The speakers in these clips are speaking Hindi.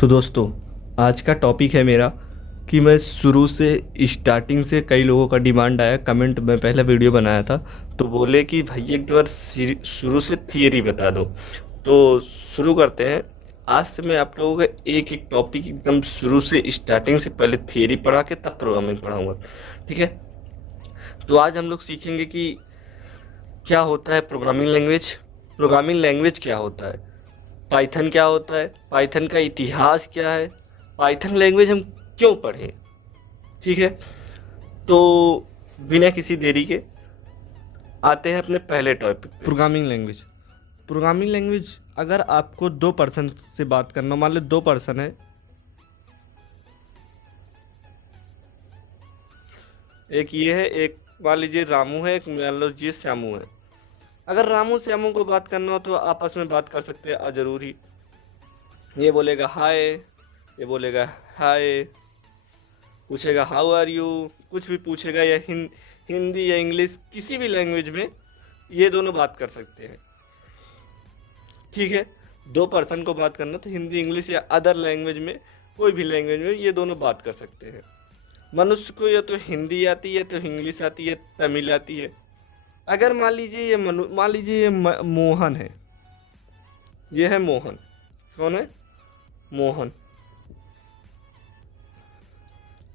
तो दोस्तों, आज का टॉपिक है मेरा कि मैं शुरू से स्टार्टिंग से कई लोगों का डिमांड आया कमेंट में। पहला वीडियो बनाया था तो बोले कि भैया एक बार शुरू से थियरी बता दो। तो शुरू करते हैं। आज से मैं आप लोगों को एक एक टॉपिक एकदम शुरू से स्टार्टिंग से पहले थियरी पढ़ा के तब प्रोग्रामिंग पढ़ाऊंगा। ठीक है। तो आज हम लोग सीखेंगे कि क्या होता है प्रोग्रामिंग लैंग्वेज, प्रोग्रामिंग लैंग्वेज क्या होता है, पाइथन क्या होता है, पाइथन का इतिहास क्या है, पाइथन लैंग्वेज हम क्यों पढ़ें। ठीक है। तो बिना किसी देरी के आते हैं अपने पहले टॉपिक पे। Programming language. प्रोग्रामिंग लैंग्वेज अगर आपको दो पर्सन से बात करना, मान लो दो पर्सन है, एक ये है, एक मान लीजिए रामू है, एक मान लीजिए श्यामू है। अगर रामू श्यामू को बात करना हो तो आपस में बात कर सकते हैं अजरूरी। ये बोलेगा हाय, ये बोलेगा हाय, पूछेगा हाउ आर यू, कुछ भी पूछेगा, या हिंदी या इंग्लिश किसी भी लैंग्वेज में ये दोनों बात कर सकते हैं। ठीक है। दो पर्सन को बात करना तो हिंदी इंग्लिश या अदर लैंग्वेज में, कोई भी लैंग्वेज में ये दोनों बात कर सकते हैं। मनुष्य को या तो हिंदी आती है, तो इंग्लिश आती है, तमिल आती है। अगर मान लीजिए ये मोहन है, ये है मोहन। कौन है? मोहन।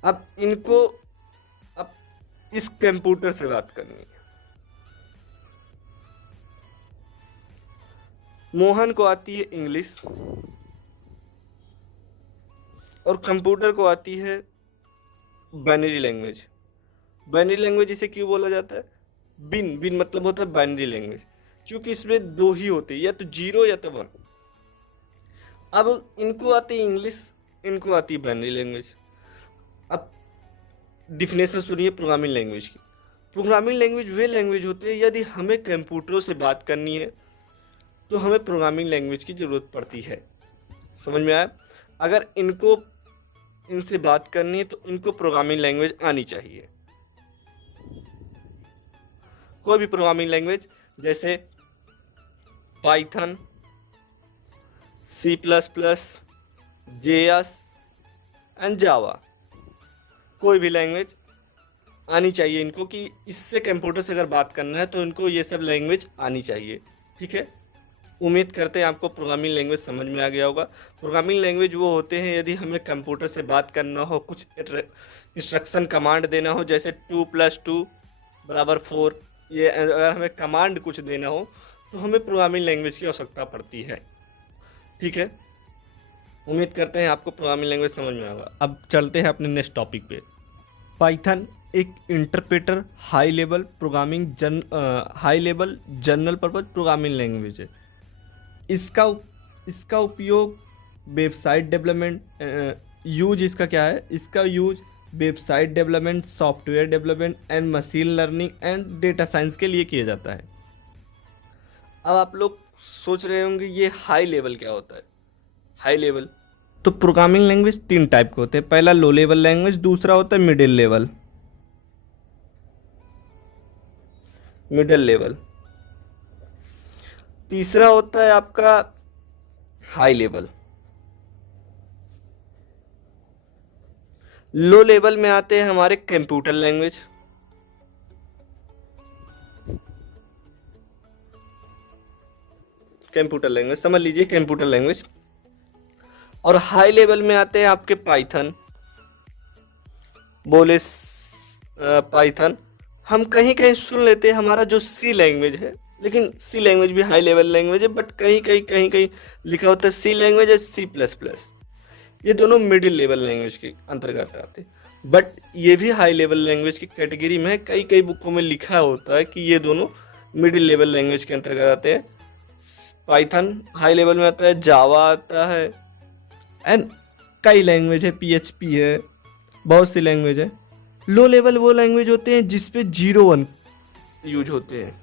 अब इनको अब इस कंप्यूटर से बात करनी है। मोहन को आती है इंग्लिश और कंप्यूटर को आती है बाइनरी लैंग्वेज। बाइनरी लैंग्वेज इसे क्यों बोला जाता है? बिन बिन मतलब होता है बाइनरी लैंग्वेज, क्योंकि इसमें दो ही होते हैं, या तो जीरो या तो वन। अब इनको आती है इंग्लिश, इनको आती है बाइनरी लैंग्वेज। अब डिफिनेशन सुनिए प्रोग्रामिंग लैंग्वेज की। प्रोग्रामिंग लैंग्वेज वे लैंग्वेज होते हैं यदि हमें कंप्यूटरों से बात करनी है तो हमें प्रोग्रामिंग लैंग्वेज की ज़रूरत पड़ती है। समझ में आया? अगर इनसे बात करनी है तो इनको प्रोग्रामिंग लैंग्वेज आनी चाहिए। कोई भी प्रोग्रामिंग लैंग्वेज जैसे पाइथन, C++, JS एंड जावा, कोई भी लैंग्वेज आनी चाहिए इनको, कि इससे कंप्यूटर से अगर बात करना है तो इनको ये सब लैंग्वेज आनी चाहिए। ठीक है। उम्मीद करते हैं आपको प्रोग्रामिंग लैंग्वेज समझ में आ गया होगा। प्रोग्रामिंग लैंग्वेज वो होते हैं यदि हमें कंप्यूटर से बात करना हो, कुछ इंस्ट्रक्शन कमांड देना हो, जैसे 2 + 2 = 4, ये अगर हमें कमांड कुछ देना हो तो हमें प्रोग्रामिंग लैंग्वेज की आवश्यकता पड़ती है। ठीक है। उम्मीद करते हैं आपको प्रोग्रामिंग लैंग्वेज समझ में आएगा। अब चलते हैं अपने नेक्स्ट टॉपिक पे। पाइथन एक interpreter high level general purpose programming language है। इसका उपयोग वेबसाइट डेवलपमेंट, यूज इसका क्या है? इसका use website development, software development and machine learning and data science के लिए किया जाता है। अब आप लोग सोच रहे होंगे ये हाई लेवल क्या होता है? हाई लेवल तो प्रोग्रामिंग लैंग्वेज 3 टाइप के होते हैं। पहला लो लेवल लैंग्वेज, दूसरा होता है मिडिल लेवल, तीसरा होता है आपका हाई लेवल। लो लेवल में आते हैं हमारे कंप्यूटर लैंग्वेज, समझ लीजिए कंप्यूटर लैंग्वेज। और हाई लेवल में आते हैं आपके पाइथन। पाइथन हम कहीं कहीं सुन लेते हैं हमारा जो सी लैंग्वेज है, लेकिन सी लैंग्वेज भी हाई लेवल लैंग्वेज है, बट कहीं लिखा होता है सी लैंग्वेज है, C++। ये दोनों मिडिल लेवल लैंग्वेज के अंतर्गत आते हैं, बट ये भी हाई लेवल लैंग्वेज की कैटेगरी में है। कई बुकों में लिखा होता है कि ये दोनों मिडिल लेवल लैंग्वेज के अंतर्गत आते हैं। पाइथन हाई लेवल में आता है, जावा आता है, एंड कई लैंग्वेज है, PHP है, बहुत सी लैंग्वेज है। लो लेवल वो लैंग्वेज होते हैं जिसपे 0 1 यूज होते हैं।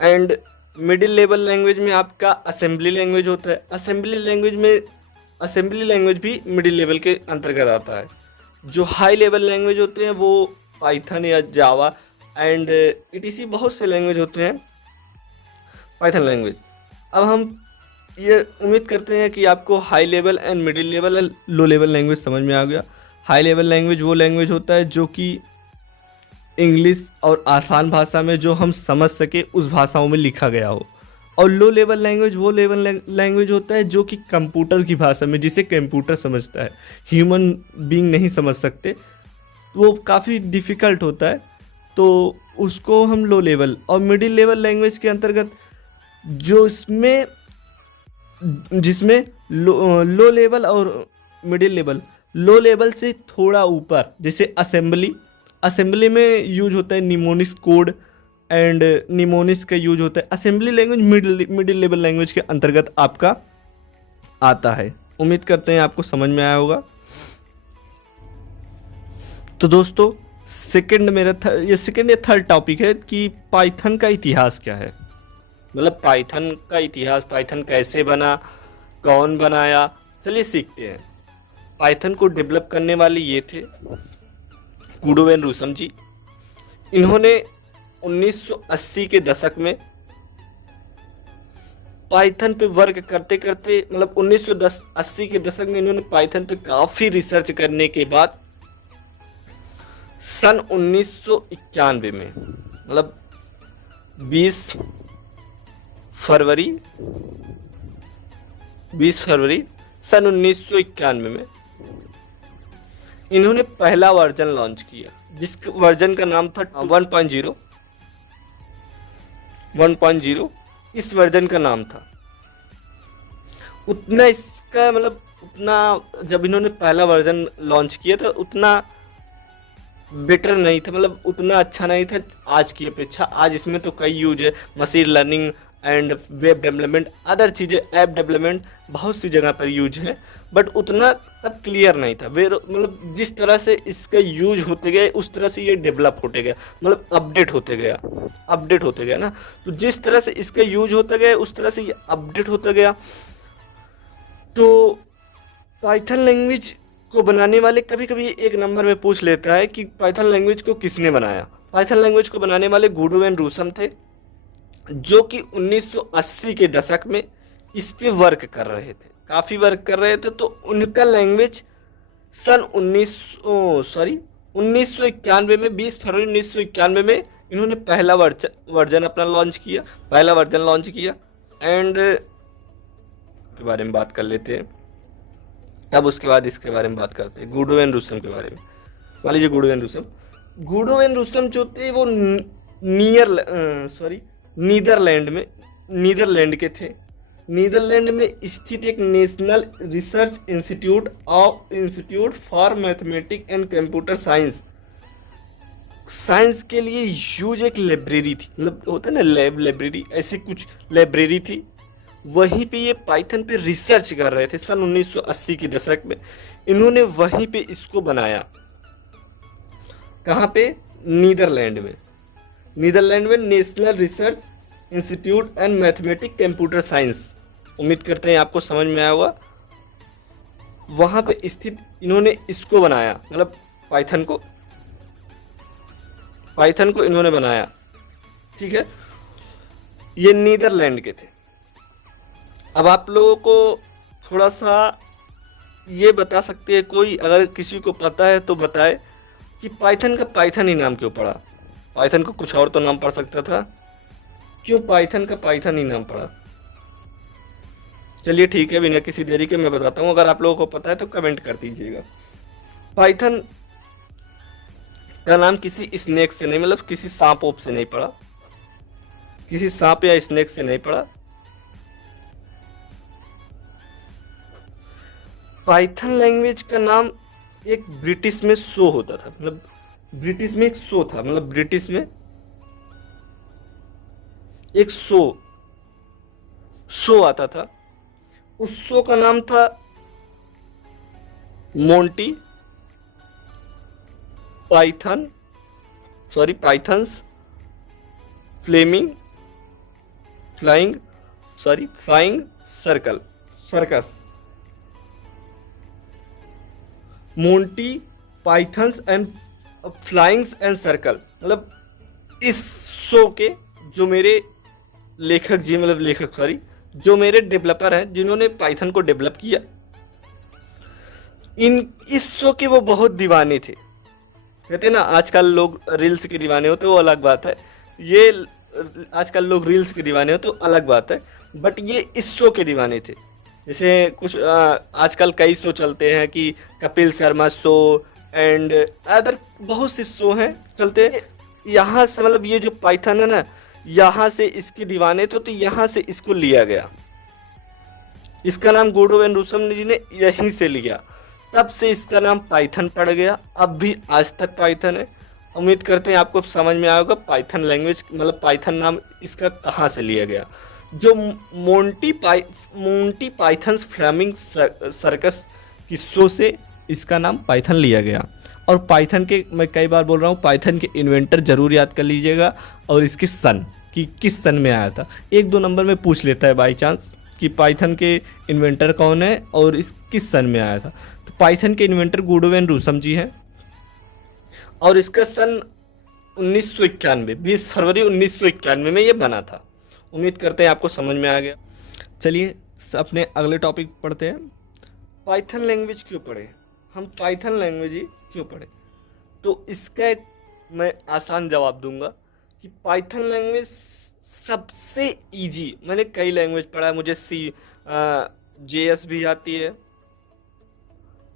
एंड मिडिल लेवल लैंग्वेज में आपका असेंबली लैंग्वेज होता है। असेंबली लैंग्वेज भी मिडिल लेवल के अंतर्गत आता है। जो हाई लेवल लैंग्वेज होते हैं वो पाइथन या जावा एंड ETC बहुत से लैंग्वेज होते हैं। Python language. अब हम ये उम्मीद करते हैं कि आपको high level and middle level and low level language समझ में आ गया। हाई लेवल लैंग्वेज वो लैंग्वेज होता है जो कि इंग्लिश और आसान भाषा में जो हम समझ सके उस भाषाओं में लिखा गया हो, और लो लेवल लैंग्वेज वो लेवल लैंग्वेज होता है जो कि कंप्यूटर की भाषा में, जिसे कंप्यूटर समझता है, ह्यूमन बीइंग नहीं समझ सकते, वो काफ़ी डिफ़िकल्ट होता है, तो उसको हम लो लेवल। और मिडिल लेवल लैंग्वेज के अंतर्गत जो इसमें जिसमें लो लेवल और मिडिल लेवल, लो लेवल से थोड़ा ऊपर, जैसे असेंबली में यूज होता है निमोनिक्स कोड एंड निमोनिक्स का यूज होता है। Assembly language middle level language के अंतर्गत आपका आता है। उम्मीद करते हैं आपको समझ में आया होगा। तो दोस्तों ये सेकंड या थर्ड टॉपिक है कि पाइथन का इतिहास क्या है, मतलब पाइथन का इतिहास, पाइथन कैसे बना, कौन बनाया, चलिए सीखते हैं। पाइथन को डेवलप करने वाले ये थे गुडो एंड रूसम जी। इन्होंने 1980 के दशक में पाइथन पे वर्क करते करते, मतलब 1980 के दशक में इन्होंने पाइथन पे काफ़ी रिसर्च करने के बाद सन 1991 में, मतलब 20 फरवरी सन 1991 में इन्होंने पहला वर्जन लॉन्च किया, जिस वर्जन का नाम था 1.0। इस वर्जन का नाम था। उतना इसका मतलब उतना जब इन्होंने पहला वर्जन लॉन्च किया था उतना बेटर नहीं था, मतलब उतना अच्छा नहीं था आज की अपेक्षा। आज इसमें तो कई यूज है, machine learning and web development, other चीज़ें, ऐप डेवलपमेंट, बहुत सी जगह पर यूज है, बट उतना तब क्लियर नहीं था। वे मतलब जिस तरह से इसका यूज होते गए उस तरह से ये डेवलप होते गया, मतलब अपडेट होते गया ना। तो जिस तरह से इसका यूज होता गया उस तरह से ये अपडेट होता गया। तो पाइथन लैंग्वेज को बनाने वाले कभी कभी एक नंबर में पूछ लेता है कि पाइथन लैंग्वेज को किसने बनाया। पाइथन लैंग्वेज को बनाने वाले गुडो एंड रूसम थे, जो कि 1980 के दशक में इस पे वर्क कर रहे थे, काफ़ी वर्क कर रहे थे। तो उनका लैंग्वेज सन 1991 में, 20 फरवरी 1991 में इन्होंने पहला वर्जन अपना लॉन्च किया। एंड के बारे में बात कर लेते हैं, तब उसके बाद इसके बारे में बात करते हैं गुडो एंड रूसम के बारे में। मान लीजिए गुडो एंड रूसम जो थे वो नीदरलैंड के थे। नीदरलैंड में स्थित एक national research institute for mathematics and computer science के लिए यूज एक लाइब्रेरी थी, मतलब होता है ना लाइब्रेरी, ऐसी कुछ लाइब्रेरी थी। वहीं पे ये पाइथन पे रिसर्च कर रहे थे सन 1980 के दशक में। इन्होंने वहीं पे इसको बनाया, कहाँ पे, नीदरलैंड में national research institute and mathematics computer science. उम्मीद करते हैं आपको समझ में आया होगा। वहाँ पे स्थित इन्होंने इसको बनाया, मतलब पाइथन को इन्होंने बनाया, ठीक है। ये नीदरलैंड के थे। अब आप लोगों को थोड़ा सा ये बता सकते हैं, कोई अगर किसी को पता है तो बताए कि पाइथन का पाइथन ही नाम क्यों पड़ा। पाइथन को कुछ और तो नाम पड़ सकता था, क्यों पाइथन का पाइथन ही नाम पड़ा। चलिए ठीक है, बिना किसी देरी के मैं बताता हूँ, अगर आप लोगों को पता है तो कमेंट कर दीजिएगा। पाइथन का नाम किसी स्नेक से नहीं, मतलब किसी सांप ओप से नहीं पड़ा, किसी सांप या स्नेक से नहीं पड़ा। पाइथन लैंग्वेज का नाम एक ब्रिटिश में शो होता था, मतलब ब्रिटिश में एक शो था, मतलब ब्रिटिश में एक शो आता था। उस शो का नाम था Monty Python's flying circus. Monty Python's and flyings and circle, मतलब इस शो के जो मेरे जो मेरे डेवलपर हैं जिन्होंने पाइथन को डेवलप किया, इस शो के वो बहुत दीवाने थे। कहते हैं ना आजकल लोग रील्स के दीवाने होते, वो अलग बात है। ये आजकल लोग रील्स के दीवाने होते, वो अलग बात है, बट ये इस शो के दीवाने थे। जैसे कुछ आजकल कई शो चलते हैं कि Kapil Sharma show and other बहुत से शो हैं चलते हैं। यहाँ से मतलब ये जो पाइथन है ना, यहाँ से इसके दीवाने थे, तो यहाँ से इसको लिया गया। इसका नाम गुडो एंड रूसम जी ने यहीं से लिया, तब से इसका नाम पाइथन पड़ गया। अब भी आज तक पाइथन है। उम्मीद करते हैं आपको समझ में आएगा पाइथन लैंग्वेज मतलब पाइथन नाम इसका कहाँ से लिया गया। जो मोंटी पाइथन्स फ्लेमिंग सर्कस की शो से इसका नाम पाइथन लिया गया। और पाइथन के, मैं कई बार बोल रहा हूँ, पाइथन के इन्वेंटर जरूर याद कर लीजिएगा, और इसकी सन कि किस सन में आया था। 1-2 नंबर में पूछ लेता है बाई चांस कि पाइथन के इन्वेंटर कौन है और इस किस सन में आया था। तो पाइथन के इन्वेंटर गुडो एंड रूसम जी हैं, और इसका सन 1991 20 फरवरी 1991 में ये बना था। उम्मीद करते हैं आपको समझ में आ गया। चलिए अपने अगले टॉपिक पढ़ते हैं। पाइथन लैंग्वेज क्यों पढ़े हम? पाइथन लैंग्वेज ही क्यों पढ़े? तो इसका एक मैं आसान जवाब दूंगा कि पाइथन लैंग्वेज सबसे इजी। मैंने कई लैंग्वेज पढ़ा है, मुझे JS भी आती है,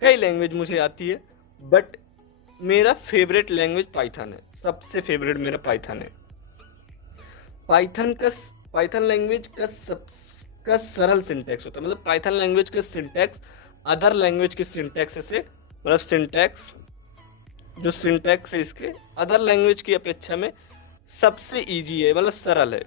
कई लैंग्वेज मुझे आती है, बट मेरा फेवरेट लैंग्वेज पाइथन है। सबसे फेवरेट मेरा पाइथन है। पाइथन लैंग्वेज का सरल सिंटैक्स होता है। मतलब पाइथन लैंग्वेज का सिंटैक्स अदर लैंग्वेज के सिंटैक्स से, मतलब सिंटैक्स जो सिंटैक्स है इसके अदर लैंग्वेज की अपेक्षा में सबसे इजी है, मतलब सरल है।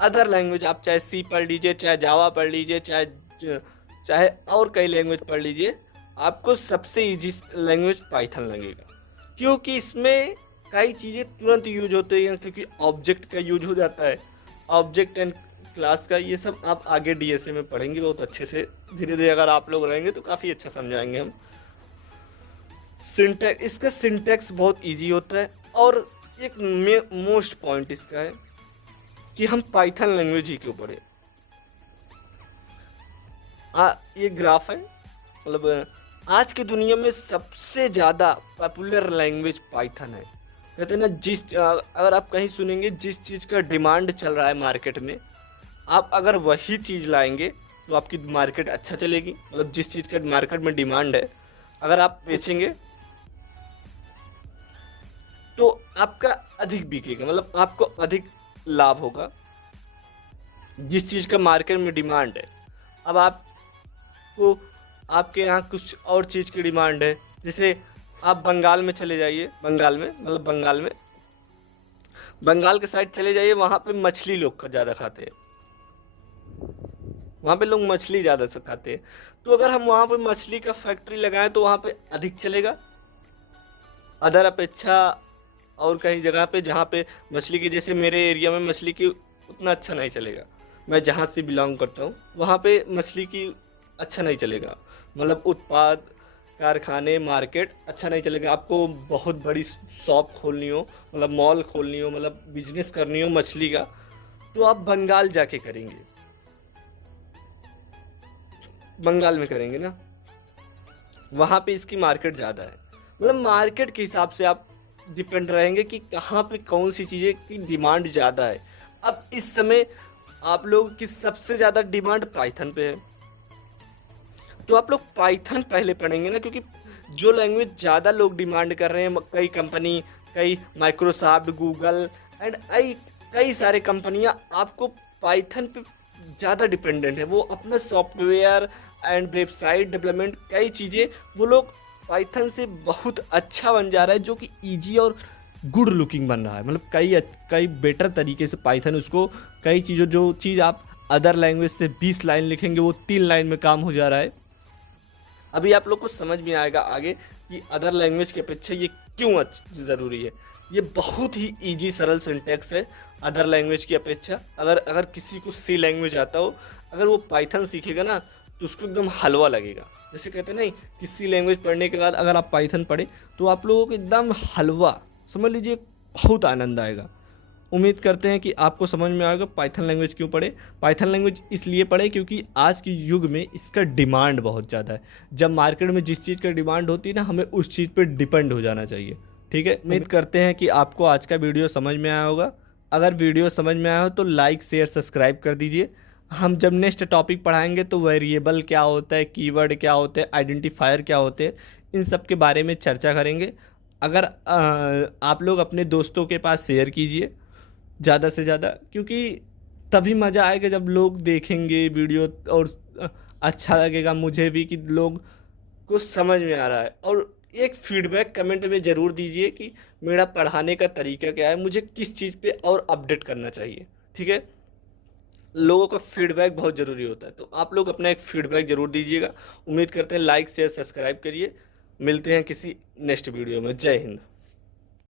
अदर लैंग्वेज आप चाहे सी पढ़ लीजिए, चाहे जावा पढ़ लीजिए, चाहे और कई लैंग्वेज पढ़ लीजिए, आपको सबसे इजी लैंग्वेज पाइथन लगेगा। क्योंकि इसमें कई चीज़ें तुरंत यूज होते हैं, क्योंकि ऑब्जेक्ट का यूज हो जाता है, ऑब्जेक्ट एंड क्लास का। ये सब आप आगे DSA में पढ़ेंगे बहुत अच्छे से। धीरे धीरे अगर आप लोग रहेंगे तो काफ़ी अच्छा समझाएंगे हम। सिंटैक्स, इसका सिंटैक्स बहुत इजी होता है। और एक मोस्ट पॉइंट इसका है कि हम पाइथन लैंग्वेज ही क्यों पढ़े। ये ग्राफ है, मतलब आज की दुनिया में सबसे ज़्यादा पॉपुलर लैंग्वेज पाइथन है। कहते हैं ना, अगर आप कहीं सुनेंगे जिस चीज़ का डिमांड चल रहा है मार्केट में, आप अगर वही चीज़ लाएंगे तो आपकी मार्केट अच्छा चलेगी। मतलब जिस चीज़ का मार्केट में डिमांड है, अगर आप बेचेंगे तो आपका अधिक बिकेगा, मतलब आपको अधिक लाभ होगा। जिस चीज़ का मार्केट में डिमांड है, अब आपको आपके यहाँ कुछ और चीज़ की डिमांड है। जैसे आप बंगाल में चले जाइए, बंगाल के साइड चले जाइए, वहाँ पे मछली लोग ज़्यादा खाते हैं, वहाँ पे लोग मछली ज़्यादा से खाते हैं। तो अगर हम वहाँ पे मछली का फैक्ट्री लगाएं तो वहाँ पे अधिक चलेगा अदर अपेक्षा। और कई जगह पे जहाँ पे मछली की, जैसे मेरे एरिया में मछली की उतना अच्छा नहीं चलेगा। मैं जहाँ से बिलोंग करता हूँ वहाँ पे मछली की अच्छा नहीं चलेगा, मतलब उत्पाद, कारखाने, मार्केट अच्छा नहीं चलेगा। आपको बहुत बड़ी शॉप खोलनी हो, मतलब मॉल खोलनी हो, मतलब बिजनेस करनी हो मछली का, तो आप बंगाल जाके करेंगे, बंगाल में करेंगे ना, वहाँ पे इसकी मार्केट ज़्यादा है। मतलब मार्केट के हिसाब से आप डिपेंड रहेंगे कि कहाँ पे कौन सी चीज़ें की डिमांड ज़्यादा है। अब इस समय आप लोगों की सबसे ज़्यादा डिमांड पाइथन पे है, तो आप लोग पाइथन पहले पढ़ेंगे ना, क्योंकि जो लैंग्वेज ज़्यादा लोग डिमांड कर रहे हैं, कई कंपनी, कई माइक्रोसॉफ्ट, गूगल एंड कई सारे कंपनियां आपको पाइथन पे ज़्यादा डिपेंडेंट है। वो अपना सॉफ्टवेयर एंड वेबसाइट डेवलपमेंट, कई चीज़ें वो लोग पाइथन से बहुत अच्छा बन जा रहा है, जो कि ईजी और गुड लुकिंग बन रहा है। मतलब कई बेटर तरीके से पाइथन उसको, कई चीज़ों, जो चीज़ आप अदर लैंग्वेज से 20 लाइन लिखेंगे वो 3 लाइन में काम हो जा रहा है। अभी आप लोग को समझ में आएगा आगे कि अदर लैंग्वेज की अपेक्षा ये क्यों ज़रूरी है। ये बहुत ही इजी सरल सिंटैक्स है अदर लैंग्वेज की अपेक्षा। अगर किसी को सी लैंग्वेज आता हो, अगर वो पाइथन सीखेगा ना तो उसको एकदम हलवा लगेगा। जैसे कहते हैं नहीं कि सी लैंग्वेज पढ़ने के बाद अगर आप पाइथन पढ़े तो आप लोगों को एकदम हलवा, समझ लीजिए, बहुत आनंद आएगा। उम्मीद करते हैं कि आपको समझ में आएगा पाइथन लैंग्वेज क्यों पढ़े। पाइथन लैंग्वेज इसलिए पढ़े क्योंकि आज के युग में इसका डिमांड बहुत ज़्यादा है। जब मार्केट में जिस चीज़ का डिमांड होती है ना, हमें उस चीज़ पे डिपेंड हो जाना चाहिए। ठीक है, उम्मीद करते हैं कि आपको आज का वीडियो समझ में आया होगा। अगर वीडियो समझ में आया हो तो लाइक शेयर सब्सक्राइब कर दीजिए। हम जब नेक्स्ट टॉपिक पढ़ाएंगे तो वेरिएबल क्या होता है, कीवर्ड क्या होते हैं, आइडेंटिफायर क्या होते हैं, इन सब के बारे में चर्चा करेंगे। अगर आप लोग अपने दोस्तों के पास शेयर कीजिए ज़्यादा से ज़्यादा, क्योंकि तभी मज़ा आएगा जब लोग देखेंगे वीडियो और अच्छा लगेगा मुझे भी कि लोग को समझ में आ रहा है। और एक फीडबैक कमेंट में ज़रूर दीजिए कि मेरा पढ़ाने का तरीका क्या है, मुझे किस चीज़ पे और अपडेट करना चाहिए। ठीक है, लोगों का फीडबैक बहुत ज़रूरी होता है, तो आप लोग अपना एक फीडबैक ज़रूर दीजिएगा। उम्मीद करते हैं लाइक शेयर सब्सक्राइब करिए। मिलते हैं किसी नेक्स्ट वीडियो में। जय हिंद।